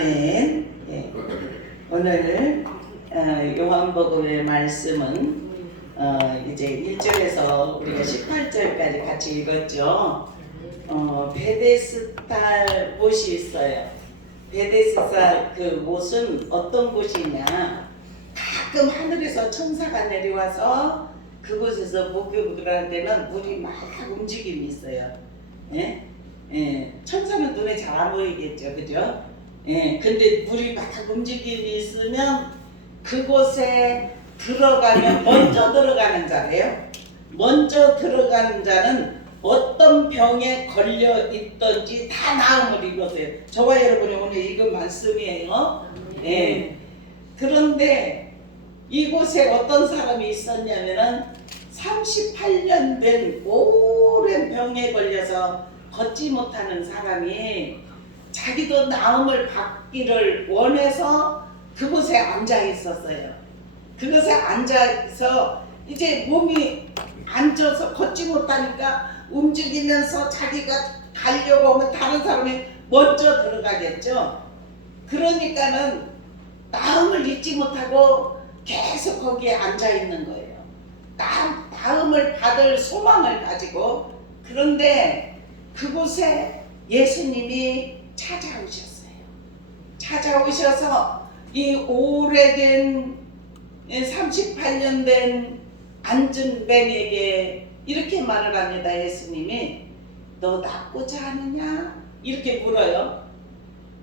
아멘. 예. 오늘 요한복음의 말씀은 이제 1절에서 우리가 18절까지 같이 읽었죠. 베데스다 못이 있어요. 베데스다 그 못은 어떤 곳이냐? 가끔 하늘에서 천사가 내려와서 그곳에서 목욕을 할 때는 물이 막 움직임이 있어요. 예? 예, 천사는 눈에 잘 안 보이겠죠, 그죠? 예, 근데 물이 막 움직임이 있으면 그곳에 들어가면 먼저 들어가는 자래요. 먼저 들어가는 자는 어떤 병에 걸려 있던지 다 나음을 입었어요. 저와 여러분이 오늘 읽은 말씀이에요. 예. 그런데 이곳에 어떤 사람이 있었냐면은 38년 된 오랜 병에 걸려서 걷지 못하는 사람이 자기도 나음을 받기를 원해서 그곳에 앉아 있었어요. 그곳에 앉아서 이제 몸이 앉아서 걷지 못하니까 움직이면서 자기가 가려고 하면 다른 사람이 먼저 들어가겠죠. 그러니까는 나음을 잊지 못하고 계속 거기에 앉아 있는 거예요. 나음을 받을 소망을 가지고. 그런데 그곳에 예수님이 찾아오셨어요. 찾아오셔서 이 오래된 38년 된 안전뱅에게 이렇게 말을 합니다. 예수님이 너 낫고자 하느냐? 이렇게 물어요.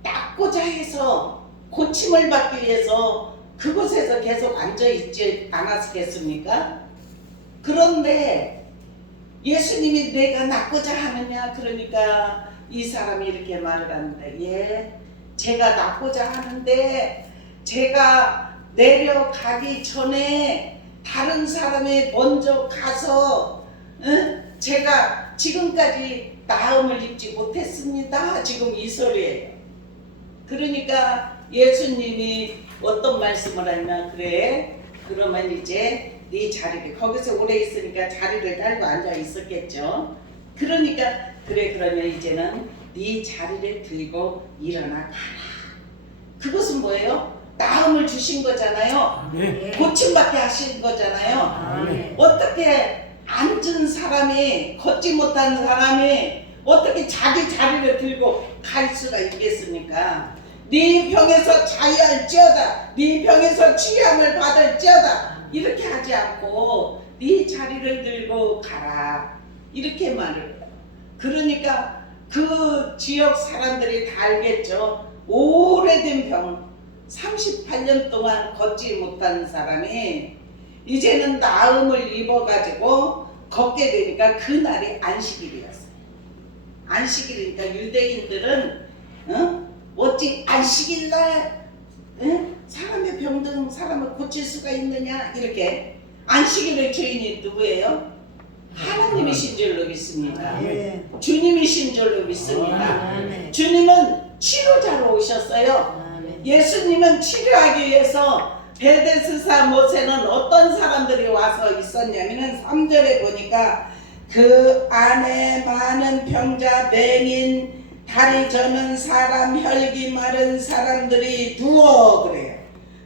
낫고자 해서 고침을 받기 위해서 그곳에서 계속 앉아있지 않았겠습니까? 그런데 예수님이 내가 낫고자 하느냐? 그러니까 이 사람이 이렇게 말을 합니다. 예, 제가 낫고자 하는데 제가 내려가기 전에 다른 사람이 먼저 가서 제가 지금까지 나음을 입지 못했습니다. 지금 이 소리예요. 그러니까 예수님이 어떤 말씀을 하냐? 그래, 그러면 이제 네 자리를, 거기서 오래 있으니까 자리를 달고 앉아 있었겠죠. 그러니까 그래, 그러면 이제는 네 자리를 들고 일어나 가라. 그것은 뭐예요? 나음을 주신 거잖아요. 네. 고침받게 하신 거잖아요. 네. 어떻게 앉은 사람이, 걷지 못한 사람이 어떻게 자기 자리를 들고 갈 수가 있겠습니까? 네 병에서 자유할지어다, 네 병에서 치유함을 받을지어다, 이렇게 하지 않고 네 자리를 들고 가라, 이렇게 말을 해요. 그러니까 그 지역 사람들이 다 알겠죠. 오래된 병, 38년 동안 걷지 못한 사람이 이제는 나음을 입어가지고 걷게 되니까 그날이 안식일이었어요. 안식일이니까 유대인들은 어찌 안식일날 사람의 병든 사람을 고칠 수가 있느냐, 이렇게. 안식일의 주인이 누구예요? 하나님이신 줄로 믿습니다. 주님이신 줄로 믿습니다. 주님은 치료자로 오셨어요. 예수님은 치료하기 위해서 베데스다 못에는 어떤 사람들이 와서 있었냐면은 3절에 보니까 그 안에 많은 병자, 맹인, 다리 저는 사람, 혈기 마른 사람들이 누워, 그래요.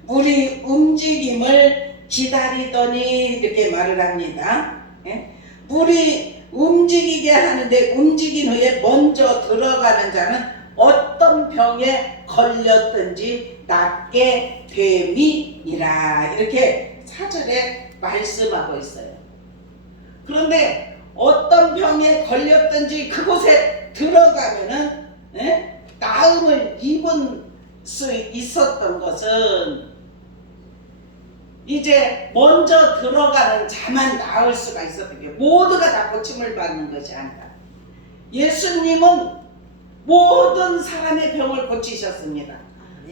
물이 움직임을 기다리더니, 이렇게 말을 합니다. 예? 물이 움직이게 하는데 움직인 후에 먼저 들어가는 자는 어떤 병에 걸렸든지 낫게 됨이니라, 이렇게 4절에 말씀하고 있어요. 그런데 어떤 병에 걸렸든지 그곳에 들어가면은 나음을 입은 수 있었던 것은 이제 먼저 들어가는 자만 나을 수가 있었던 게, 모두가 다 고침을 받는 것이 아니라 예수님은 모든 사람의 병을 고치셨습니다.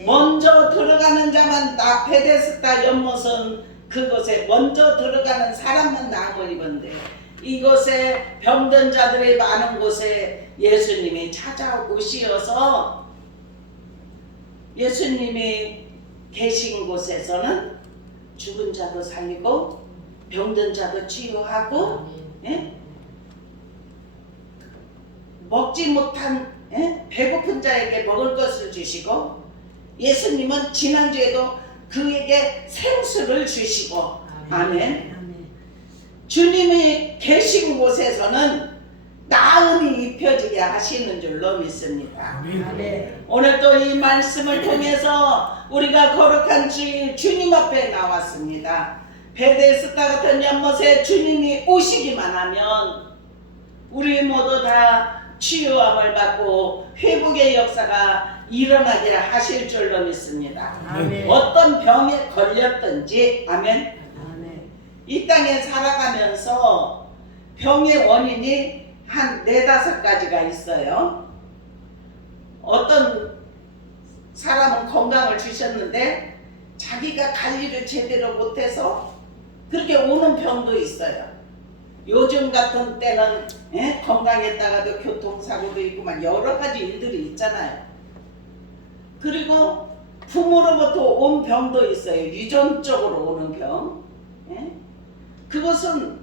먼저 들어가는 자만, 베데스다 연못은 그곳에 먼저 들어가는 사람만 나음을 입었는데 이곳에 병든 자들이 많은 곳에 예수님이 찾아오시어서 예수님이 계신 곳에서는 죽은 자도 살리고 병든 자도 치유하고, 예? 먹지 못한 배고픈 자에게 먹을 것을 주시고 예수님은 지난주에도 그에게 생수를 주시고, 아멘. 주님이 계신 곳에서는 나음이 입혀지게 하시는 줄로 믿습니다. 오늘 또 이 말씀을 통해서 우리가 거룩한 주님 앞에 나왔습니다. 베데스다 같은 연못에 주님이 오시기만 하면 우리 모두 다 치유함을 받고 회복의 역사가 일어나게 하실 줄로 믿습니다. 어떤 병에 걸렸든지, 아멘. 이 땅에 살아가면서 병의 원인이 한 4-5가지가 있어요. 어떤 사람은 건강을 주셨는데 자기가 관리를 제대로 못해서 그렇게 오는 병도 있어요. 요즘 같은 때는 건강했다가도 교통사고도 있고 막 여러 가지 일들이 있잖아요. 그리고 부모로부터 온 병도 있어요. 유전적으로 오는 병. 그것은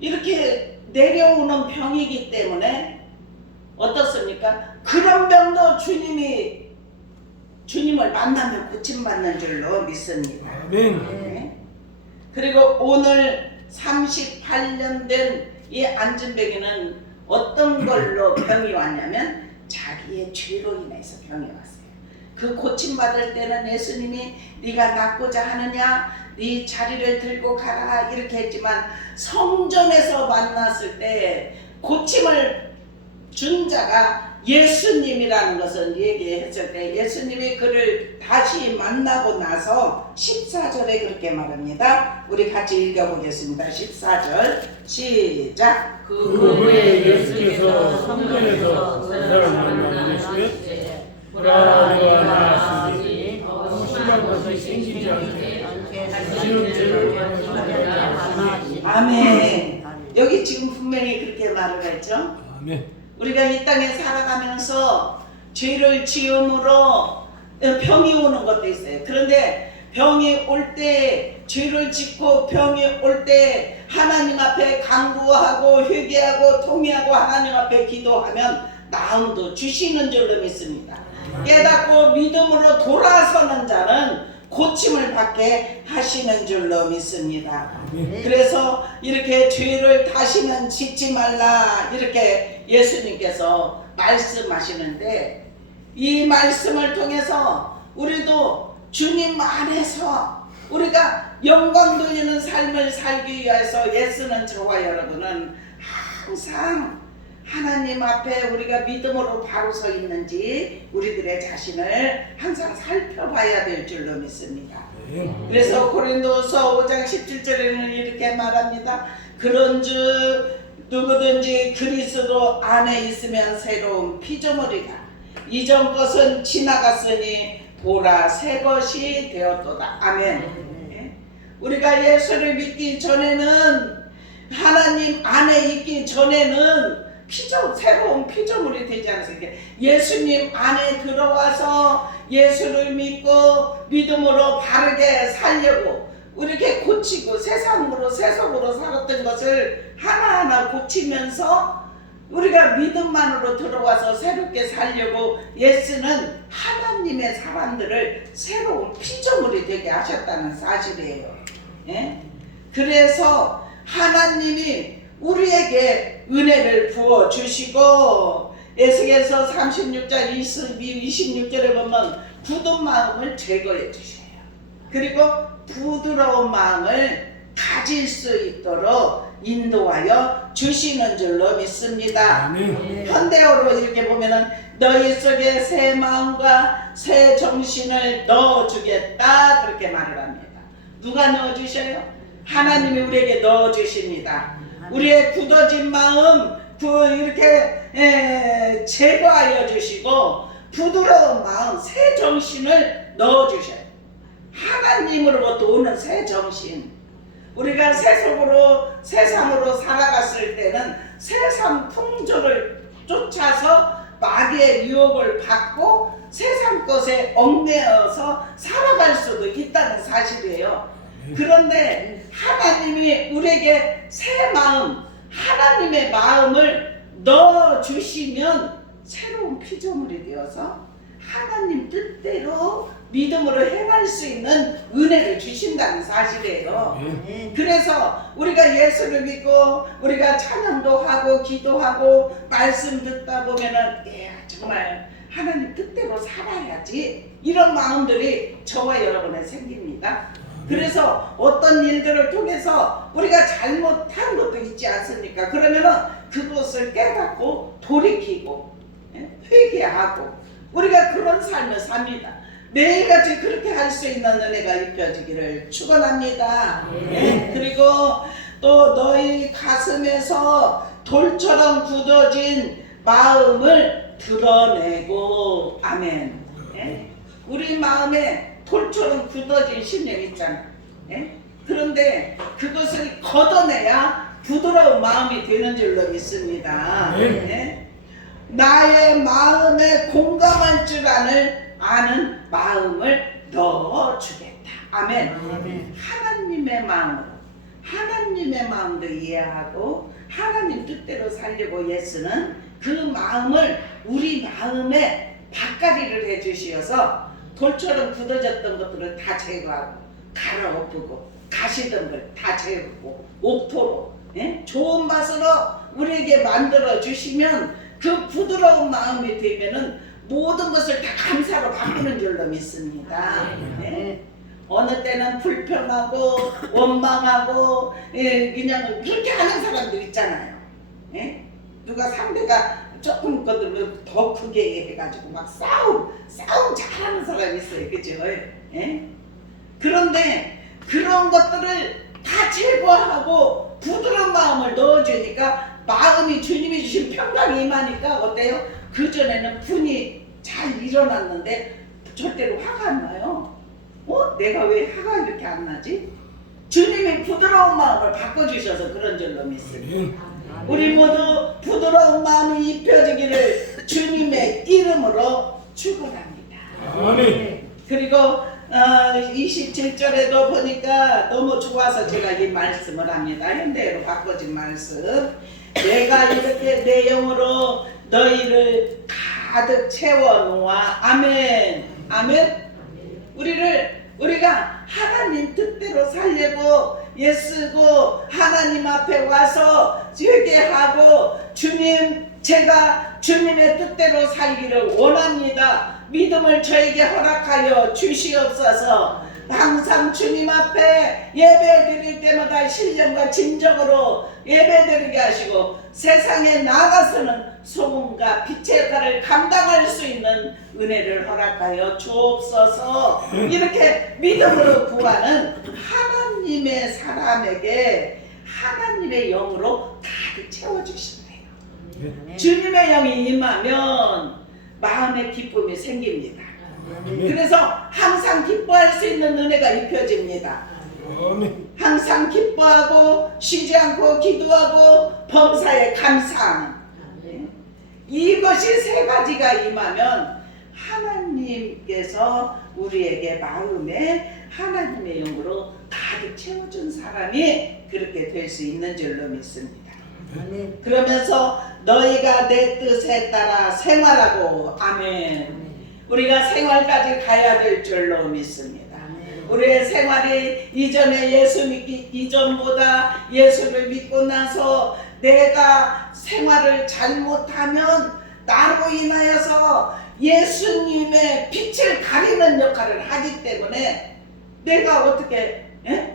이렇게 내려오는 병이기 때문에 어떻습니까? 그런 병도 주님을 만나면 고침받는 줄로 믿습니다. 아멘. 그리고 오늘 38년 된 이 안진뱅이는 어떤 걸로 병이 왔냐면 자기의 죄로 인해서 병이 왔어요. 그 고침받을 때는 예수님이 네가 낫고자 하느냐, 네 자리를 들고 가라 이렇게 했지만 성전에서 만났을 때 고침을 준 자가 예수님이라는 것을 얘기했을 때 예수님이 그를 다시 만나고 나서 14절에 그렇게 말합니다. 우리 같이 읽어보겠습니다. 14절 시작. 그 후에 예수께서 성전에서 그 사람을 만나 이르시되 보라 너가 나았으니 더 심한 것이 생기지 않게 지은 죄를 하지 아멘. 여기 지금 분명히 그렇게 말을 했죠. 아멘. 우리가 이 땅에 살아가면서 죄를 지음으로 병이 오는 것도 있어요. 그런데 병이 올 때, 죄를 짓고 병이 올 때 하나님 앞에 간구하고 회개하고 통회하고 하나님 앞에 기도하면 나음도 주시는 줄로 믿습니다. 깨닫고 믿음으로 돌아서는 자는 고침을 받게 하시는 줄로 믿습니다. 그래서 이렇게 죄를 다시는 짓지 말라 이렇게 예수님께서 말씀하시는데, 이 말씀을 통해서 우리도 주님 안에서 우리가 영광 돌리는 삶을 살기 위해서 애쓰는 저와 여러분은 항상 하나님 앞에 우리가 믿음으로 바로 서 있는지 우리들의 자신을 항상 살펴봐야 될 줄로 믿습니다. 그래서 고린도서 5장 17절에는 이렇게 말합니다. 그런즉 누구든지 그리스도 안에 있으면 새로운 피조물이라. 이전 것은 지나갔으니 보라 새 것이 되었도다. 아멘. 우리가 예수를 믿기 전에는, 하나님 안에 있기 전에는 새로운 피조물이 되지 않습니까? 예수님 안에 들어와서 예수를 믿고 믿음으로 바르게 살려고 이렇게 고치고 세상으로 세속으로 살았던 것을 하나하나 고치면서 우리가 믿음만으로 들어와서 새롭게 살려고 예수는 하나님의 사람들을 새로운 피조물이 되게 하셨다는 사실이에요. 그래서 하나님이 우리에게 은혜를 부어주시고, 에스겔서 36장 26절에 보면 굳은 마음을 제거해 주셔요. 그리고 부드러운 마음을 가질 수 있도록 인도하여 주시는 줄로 믿습니다. 현대어로 이렇게 보면은 너희 속에 새 마음과 새 정신을 넣어주겠다 그렇게 말을 합니다. 누가 넣어주셔요? 하나님이 우리에게 넣어주십니다. 우리의 굳어진 마음 이렇게 제거하여 주시고 부드러운 마음, 새 정신을 넣어주셔요. 하나님으로부터 오는 새 정신. 우리가 세속으로 세상으로 살아갔을 때는 세상 풍조를 쫓아서 마귀의 유혹을 받고 세상 것에 얽매여서 살아갈 수도 있다는 사실이에요. 그런데 하나님이 우리에게 새 마음, 하나님의 마음을 넣어주시면 새로운 피조물이 되어서 하나님 뜻대로 믿음으로 행할 수 있는 은혜를 주신다는 사실이에요. 그래서 우리가 예수를 믿고 우리가 찬양도 하고 기도하고 말씀 듣다 보면은 정말 하나님 뜻대로 살아야지 이런 마음들이 저와 여러분에 생깁니다. 그래서 어떤 일들을 통해서 우리가 잘못한 것도 있지 않습니까? 그러면은 그것을 깨닫고 돌이키고 회개하고 우리가 그런 삶을 삽니다. 매일같이 그렇게 할 수 있는 은혜가 입혀지기를 축원합니다. 그리고 또 너희 가슴에서 돌처럼 굳어진 마음을 드러내고 아멘. 우리 마음에 돌처럼 굳어진 신념 있잖아. 그런데 그것을 걷어내야 부드러운 마음이 되는 줄로 믿습니다. 나의 마음에 공감할 줄 아는 마음을 넣어주겠다. 아멘. 하나님의 마음으로 하나님의 마음도 이해하고 하나님 뜻대로 살려고 예수는 그 마음을 우리 마음에 밭가리를 해주시어서 돌처럼 굳어졌던 것들을 다 제거하고 갈아엎고 가시던 걸 다 제거하고 옥토로 좋은 맛으로 우리에게 만들어 주시면 그 부드러운 마음이 되면은 모든 것을 다 감사로 바꾸는 줄로 믿습니다. 어느 때는 불평하고 원망하고 그냥 그렇게 하는 사람도 있잖아요. 누가 상대가 조금 거들면 더 크게 해가지고 막 싸움 잘하는 사람이 있어요. 그죠? 그런데 그런 것들을 다 제거하고 부드러운 마음을 넣어주니까 마음이 주님이 주신 평강이 임하니까 어때요? 그전에는 분이 잘 일어났는데 절대로 화가 안 나요. 내가 왜 화가 이렇게 안 나지? 주님이 부드러운 마음을 바꿔주셔서 그런 줄로 믿습니다. 우리 모두 부드러운 마음이 입혀지기를 주님의 이름으로 축원합니다. 그리고 27절에도 보니까 너무 좋아서 제가 이 말씀을 합니다. 현대로 바꿔진 말씀. 내가 이렇게 내 영으로 너희를 가득 채워 놓아. 아멘. 아멘. 우리가 하나님 뜻대로 살려고 예수고 하나님 앞에 와서 회개하고 주님 제가 주님의 뜻대로 살기를 원합니다. 믿음을 저에게 허락하여 주시옵소서. 항상 주님 앞에 예배 드릴 때마다 신령과 진정으로 예배 드리게 하시고 세상에 나가서는 소금과 빛의 역할을 감당할 수 있는 은혜를 허락하여 주옵소서. 이렇게 믿음으로 구하는 하나님의 사람에게 하나님의 영으로 가득 채워주신대요. 주님의 영이 임하면 마음의 기쁨이 생깁니다. 그래서 항상 기뻐할 수 있는 은혜가 입혀집니다. 항상 기뻐하고 쉬지 않고 기도하고 범사에 감사하는 이것이 세 가지가 임하면 하나님께서 우리에게 마음에 하나님의 영으로 가득 채워준 사람이 그렇게 될 수 있는 줄로 믿습니다. 그러면서 너희가 내 뜻에 따라 생활하고 아멘. 우리가 생활까지 가야 될 줄로 믿습니다. 우리의 생활이 이전에 예수 믿기 이전보다 예수를 믿고 나서 내가 생활을 잘못하면 나로 인하여서 예수님의 빛을 가리는 역할을 하기 때문에 내가 어떻게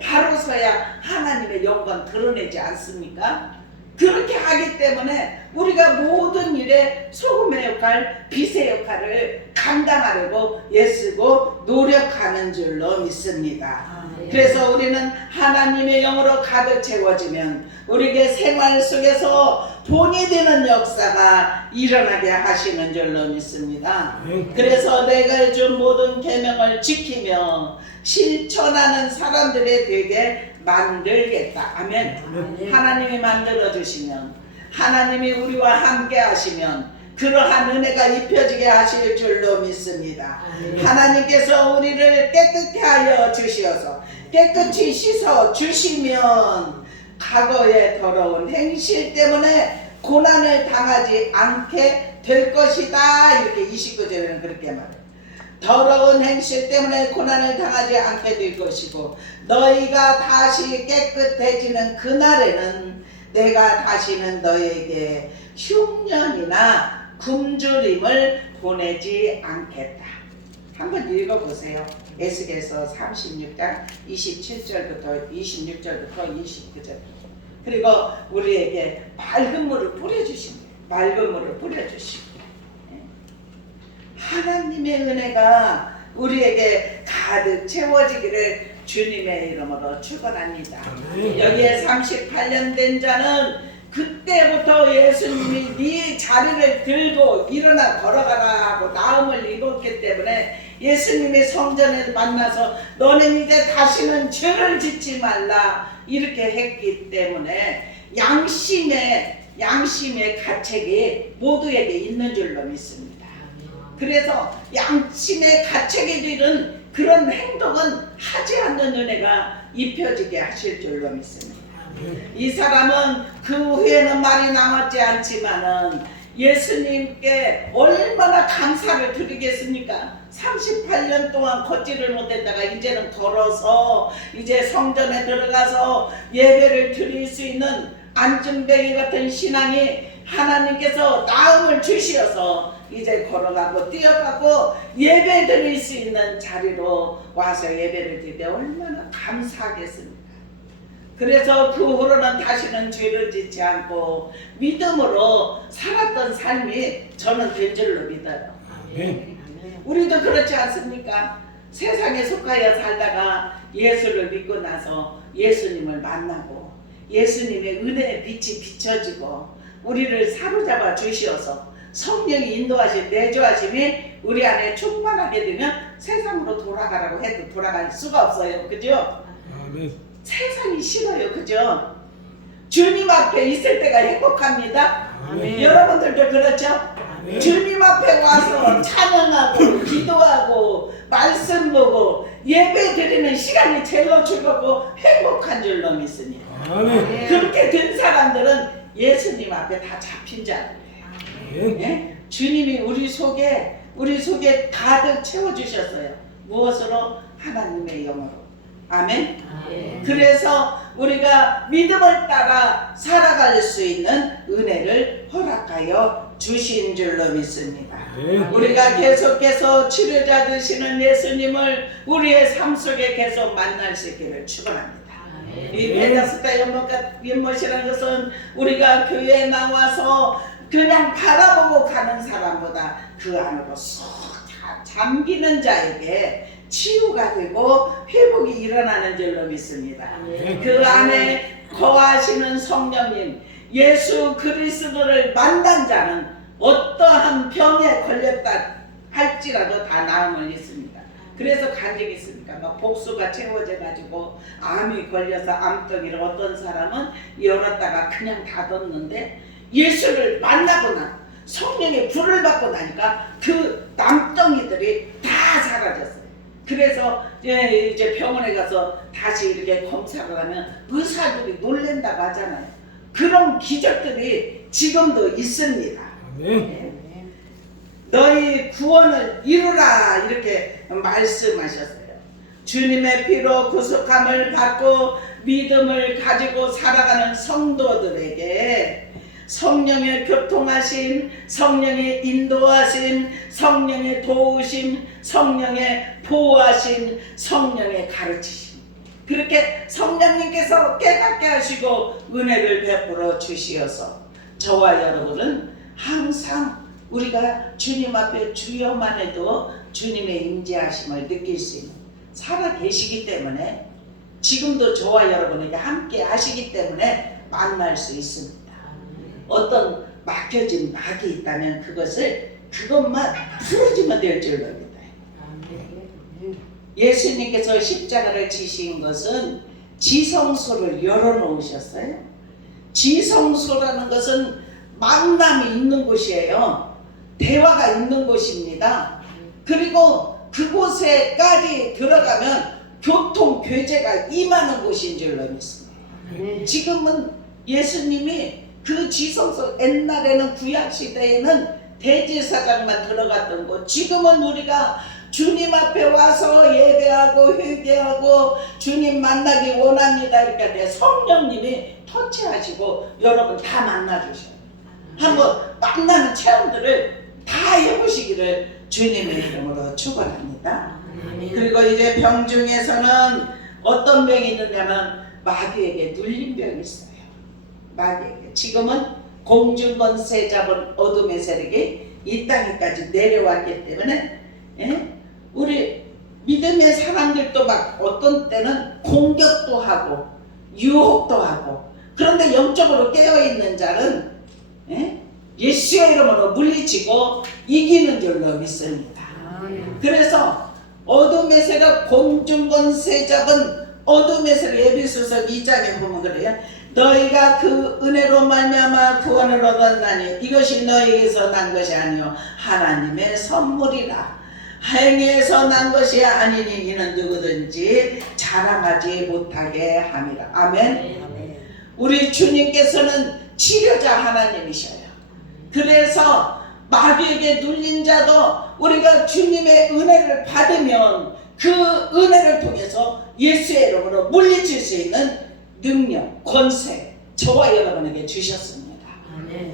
바로 서야 하나님의 영광 드러내지 않습니까? 그렇게 하기 때문에 우리가 모든 일에 소금의 역할, 빛의 역할을 감당하려고 애쓰고 노력하는 줄로 믿습니다. 그래서 우리는 하나님의 영으로 가득 채워지면 우리에게 생활 속에서 본이 되는 역사가 일어나게 하시는 줄로 믿습니다. 그래서 내가 준 모든 계명을 지키며 실천하는 사람들이 되게 만들겠다. 아멘. 하나님이 만들어 주시면 하나님이 우리와 함께 하시면 그러한 은혜가 입혀지게 하실 줄로 믿습니다. 하나님께서 우리를 깨끗게 하여 주시어서 깨끗이 씻어 주시면 과거의 더러운 행실 때문에 고난을 당하지 않게 될 것이다. 이렇게 29절에는 그렇게 말해요. 더러운 행실 때문에 고난을 당하지 않게 될 것이고 너희가 다시 깨끗해지는 그날에는 내가 다시는 너희에게 흉년이나 굶주림을 보내지 않겠다. 한번 읽어보세요. 에스겔서 36장 27절부터 26절부터 29절. 그리고 우리에게 맑은 물을 뿌려주십니다. 맑은 물을 뿌려주시고 하나님의 은혜가 우리에게 가득 채워지기를 주님의 이름으로 축원합니다. 여기에 38년 된 자는 그때부터 예수님이 네 자리를 들고 일어나 걸어가라 하고 나음을 입었기 때문에 예수님이 성전에 만나서 너는 이제 다시는 죄를 짓지 말라 이렇게 했기 때문에 양심의 가책이 모두에게 있는 줄로 믿습니다. 그래서 양심의 가책이 되는 그런 행동은 하지 않는 은혜가 입혀지게 하실 줄로 믿습니다. 이 사람은 그 후에는 말이 남았지 않지만은 예수님께 얼마나 감사를 드리겠습니까? 38년 동안 걷지를 못했다가 이제는 걸어서 이제 성전에 들어가서 예배를 드릴 수 있는 안전뱅이 같은 신앙이 하나님께서 나음을 주시어서 이제 걸어가고 뛰어가고 예배 드릴 수 있는 자리로 와서 예배를 드릴 때 얼마나 감사하겠습니까? 그래서 그 후로는 다시는 죄를 짓지 않고 믿음으로 살았던 삶이 저는 된 줄로 믿어요. 우리도 그렇지 않습니까? 세상에 속하여 살다가 예수를 믿고 나서 예수님을 만나고 예수님의 은혜의 빛이 비춰지고 우리를 사로잡아 주시어서 성령이 인도하신 내주하심이 우리 안에 충만하게 되면 세상으로 돌아가라고 해도 돌아갈 수가 없어요. 그죠? 세상이 싫어요. 그죠? 주님 앞에 있을 때가 행복합니다. 여러분들도 그렇죠? 주님 앞에 와서 찬양하고 기도하고 말씀 보고 예배 드리는 시간이 제일로 즐겁고 행복한 줄로 믿습니다. 그렇게 된 사람들은 예수님 앞에 다 잡힌 자예요. 예? 주님이 우리 속에 가득 채워주셨어요. 무엇으로? 하나님의 영으로. 아멘. 그래서 우리가 믿음을 따라 살아갈 수 있는 은혜를 허락하여 주신 줄로 믿습니다. 우리가 계속해서 치료자 되시는 예수님을 우리의 삶 속에 계속 만날 수 있기를 축원합니다. 이 베다스다 연못이라는 것은 우리가 교회에 나와서 그냥 바라보고 가는 사람보다 그 안으로 쏙 잠기는 자에게 치유가 되고 회복이 일어나는 줄로 믿습니다. 그 안에 거하시는 성령님 예수 그리스도를 만난 자는 어떠한 병에 걸렸다 할지라도 다 나음을 입습니다. 그래서 간증이 있습니까? 막 복수가 채워져 가지고 암이 걸려서 암덩이를 어떤 사람은 열었다가 그냥 닫았는데 예수를 만나거나 성령의 불을 받고 나니까 그 남덩이들이 다 사라졌어요. 그래서 이제 병원에 가서 다시 이렇게 검사를 하면 의사들이 놀랜다고 하잖아요. 그런 기적들이 지금도 있습니다. 너희 구원을 이루라 이렇게 말씀하셨어요. 주님의 피로 구속함을 받고 믿음을 가지고 살아가는 성도들에게 성령의 교통하심, 성령의 인도하심, 성령의 도우심, 성령의 보호하심, 성령의 가르치심 그렇게 성령님께서 깨닫게 하시고 은혜를 베풀어 주시어서 저와 여러분은 항상 우리가 주님 앞에 주여만 해도 주님의 임재하심을 느낄 수 있는 살아 계시기 때문에 지금도 저와 여러분에게 함께 하시기 때문에 만날 수 있습니다. 어떤 막혀진 막이 있다면 그것만 풀어주면 될 줄로 믿어요. 예수님께서 십자가를 지신 것은 지성소를 열어놓으셨어요. 지성소라는 것은 만남이 있는 곳이에요. 대화가 있는 곳입니다. 그리고 그곳에까지 들어가면 교통 교제가 임하는 곳인 줄로 믿습니다. 지금은 예수님이 그 지성소 옛날에는 구약 시대에는 대제사장만 들어갔던 곳, 지금은 우리가 주님 앞에 와서 예배하고 회개하고 주님 만나기 원합니다. 그러니까 내 성령님이 터치하시고 여러분 다 만나주셔요. 한번 만나는 체험들을 다 해보시기를 주님의 이름으로 축원합니다. 그리고 이제 병 중에서는 어떤 병이 있느냐면 마귀에게 눌린 병이 있어요. 마귀에게. 지금은 공중권세 잡은 어둠의 세력이 이 땅에까지 내려왔기 때문에 우리 믿음의 사람들도 막 어떤 때는 공격도 하고 유혹도 하고, 그런데 영적으로 깨어있는 자는 예수의 이름으로 물리치고 이기는 줄로 믿습니다. 그래서 어둠의 세력, 공중권세 잡은 어둠의 세력, 에베소서 2장에 보면 그래요. 너희가 그 은혜로 말미암아 구원을 얻었나니 이것이 너희에게서 난 것이 아니요 하나님의 선물이라. 행위에서 난 것이 아니니 이는 누구든지 자랑하지 못하게 함이라. 아멘. 우리 주님께서는 치료자 하나님이셔요. 그래서 마귀에게 눌린 자도 우리가 주님의 은혜를 받으면 그 은혜를 통해서 예수의 이름으로 물리칠 수 있는 능력, 권세 저와 여러분에게 주셨습니다.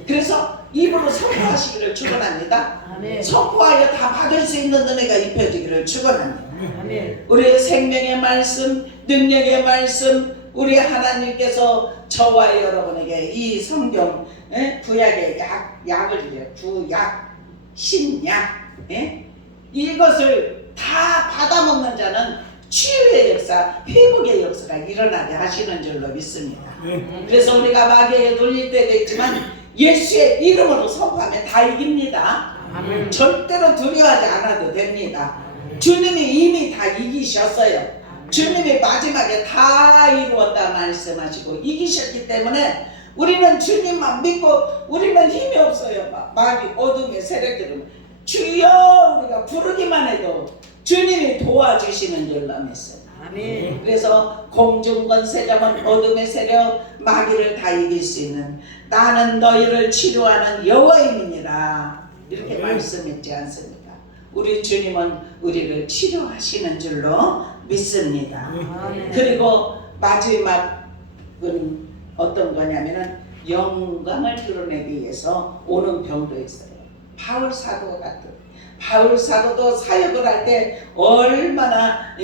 그래서 입으로 선포하시기를 축원합니다. 선포하여 다 받을 수 있는 은혜가 입혀지기를 축원합니다. 우리의 생명의 말씀, 능력의 말씀, 우리 하나님께서 저와 여러분에게 이 성경 구약의 약을 주세요. 구약, 신약 이것을 다 받아먹는 자는 치유의 역사, 회복의 역사가 일어나게 하시는 줄로 믿습니다. 그래서 우리가 마귀에 눌릴 때도 있지만 예수의 이름으로 선포하면 다 이깁니다. 절대로 두려워하지 않아도 됩니다. 주님이 이미 다 이기셨어요. 주님이 마지막에 다 이루었다 말씀하시고 이기셨기 때문에 우리는 주님만 믿고, 우리는 힘이 없어요. 마귀 어둠의 세력들은 주여 우리가 부르기만 해도 주님이 도와주시는 줄로 믿습니다. 그래서 공중권세 잡은 어둠의 세력, 마귀를 다 이길 수 있는 나는 너희를 치료하는 여호와임이니라 이렇게 말씀했지 않습니까? 우리 주님은 우리를 치료하시는 줄로 믿습니다. 그리고 마지막은 어떤 거냐면은 영광을 드러내기 위해서 오는 병도 있어요. 바울 사도 같은, 바울 사도도 사역을 할 때 얼마나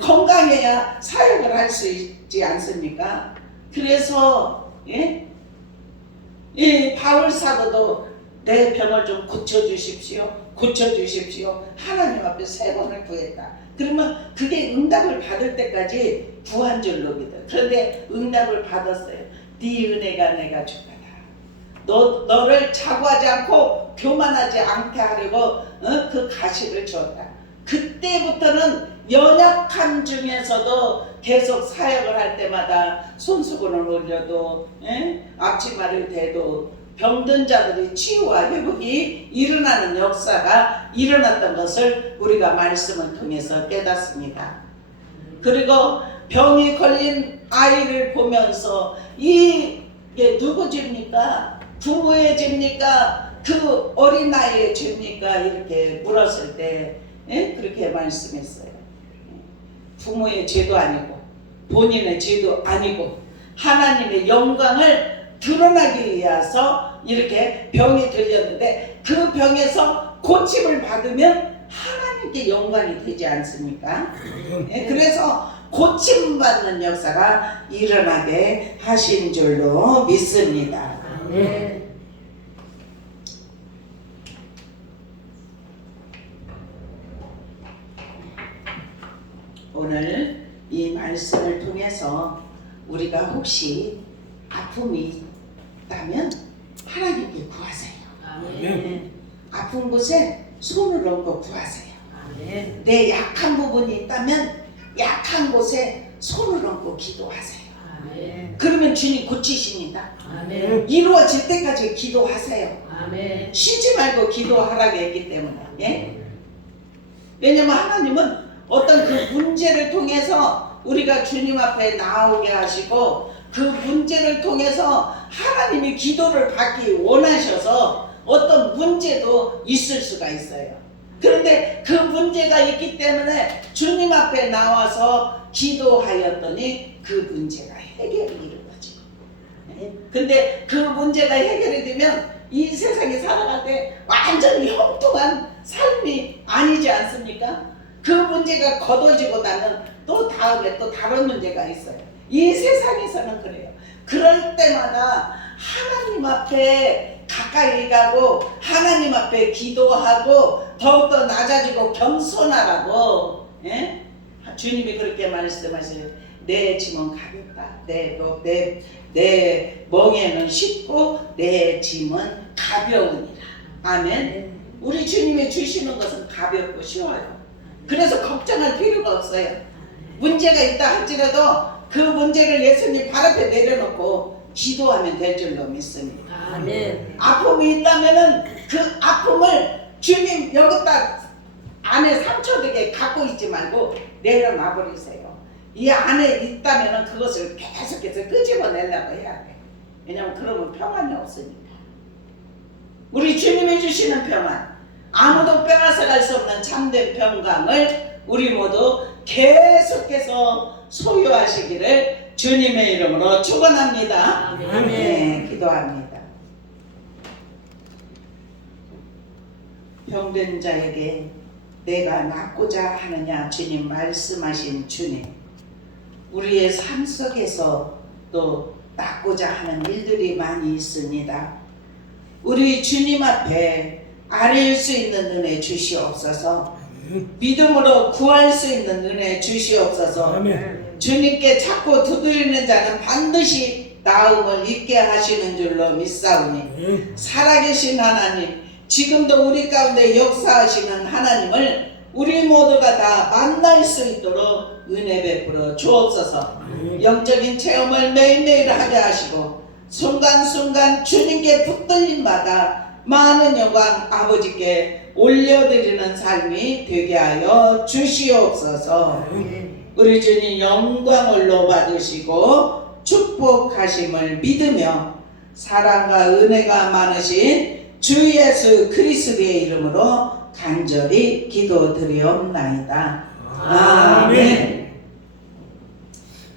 건강해야 사역을 할 수 있지 않습니까? 그래서 이 바울 사도도 내 병을 좀 고쳐주십시오, 고쳐주십시오 하나님 앞에 3번을 구했다. 그러면 그게 응답을 받을 때까지 구한 줄로 믿어요. 그런데 응답을 받았어요. 네 은혜가 내가 주가다. 너를 자고하지 않고 교만하지 않게 하려고 그 가시를 주었다. 그때부터는 연약한 중에서도 계속 사역을 할 때마다 손수건을 올려도 앞치마를 대도 병든 자들이 치유와 회복이 일어나는 역사가 일어났던 것을 우리가 말씀을 통해서 깨닫습니다. 그리고 병이 걸린 아이를 보면서 이게 누구 죄입니까? 부모의 죄입니까? 그 어린 아이의 죄입니까? 이렇게 물었을 때 그렇게 말씀했어요. 부모의 죄도 아니고 본인의 죄도 아니고 하나님의 영광을 드러나기 위해서 이렇게 병이 들렸는데 그 병에서 고침을 받으면 하나님께 영광이 되지 않습니까? 그래서 고침받는 역사가 일어나게 하신 줄로 믿습니다. 오늘 이 말씀을 통해서 우리가 혹시 아픔이 있다면 하나님께 구하세요. 아픈 곳에 손을 얹고 구하세요. 내 약한 부분이 있다면 약한 곳에 손을 얹고 기도하세요. 그러면 주님 고치십니다. 이루어질 때까지 기도하세요. 쉬지 말고 기도하라고 했기 때문에. 왜냐면 하나님은 어떤 그 문제를 통해서 우리가 주님 앞에 나오게 하시고 그 문제를 통해서 하나님이 기도를 받기 원하셔서 어떤 문제도 있을 수가 있어요. 그런데 그 문제가 있기 때문에 주님 앞에 나와서 기도하였더니 그 문제가 해결이 이루어지고, 근데 그 문제가 해결이 되면 이 세상에 살아갈 때 완전히 형통한 삶이 아니지 않습니까? 그 문제가 거둬지고 나면 또 다음에 또 다른 문제가 있어요. 이 세상에서는 그래요. 그럴 때마다 하나님 앞에 가까이 가고 하나님 앞에 기도하고 더욱더 낮아지고 겸손하라고, 예? 주님이 그렇게 말씀하세요. 내 짐은 가볍다. 내 멍에는 쉽고 내 짐은 가벼우니라. 아멘. 우리 주님이 주시는 것은 가볍고 쉬워요. 그래서 걱정할 필요가 없어요. 문제가 있다 할지라도 그 문제를 예수님 발 앞에 내려놓고 기도하면 될 줄로 믿습니다. 아멘. 아픔이 있다면은 그 아픔을 주님 여기다 안에 상처 되게 갖고 있지 말고 내려놔 버리세요. 이 안에 있다면은 그것을 계속해서 끄집어내려고 해야 돼. 왜냐면 그러면 평안이 없으니까. 우리 주님이 주시는 평안, 아무도 빼앗아갈 수 없는 참된 평강을 우리 모두 계속해서 소유하시기를 주님의 이름으로 축원합니다. 아멘. 네, 기도합니다. 병든 자에게 내가 낫고자 하느냐 주님 말씀하신 주님, 우리의 삶 속에서 또 낫고자 하는 일들이 많이 있습니다. 우리 주님 앞에 아뢰일 수 있는 은혜 주시옵소서. 믿음으로 구할 수 있는 은혜 주시옵소서. 아멘. 주님께 자꾸 두드리는 자는 반드시 나음을 입게 하시는 줄로 믿사오니, 살아계신 하나님, 지금도 우리 가운데 역사하시는 하나님을 우리 모두가 다 만날 수 있도록 은혜 베풀어 주옵소서. 영적인 체험을 매일매일 하게 하시고 순간순간 주님께 붙들림마다 많은 영광 아버지께 올려드리는 삶이 되게 하여 주시옵소서. 우리 주님 영광을 받으시고 축복하심을 믿으며 사랑과 은혜가 많으신 주 예수 그리스도의 이름으로 간절히 기도드리옵나이다. 아멘.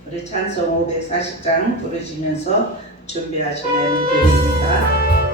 우리 찬송 540장 부르시면서 준비하시면 드립니다.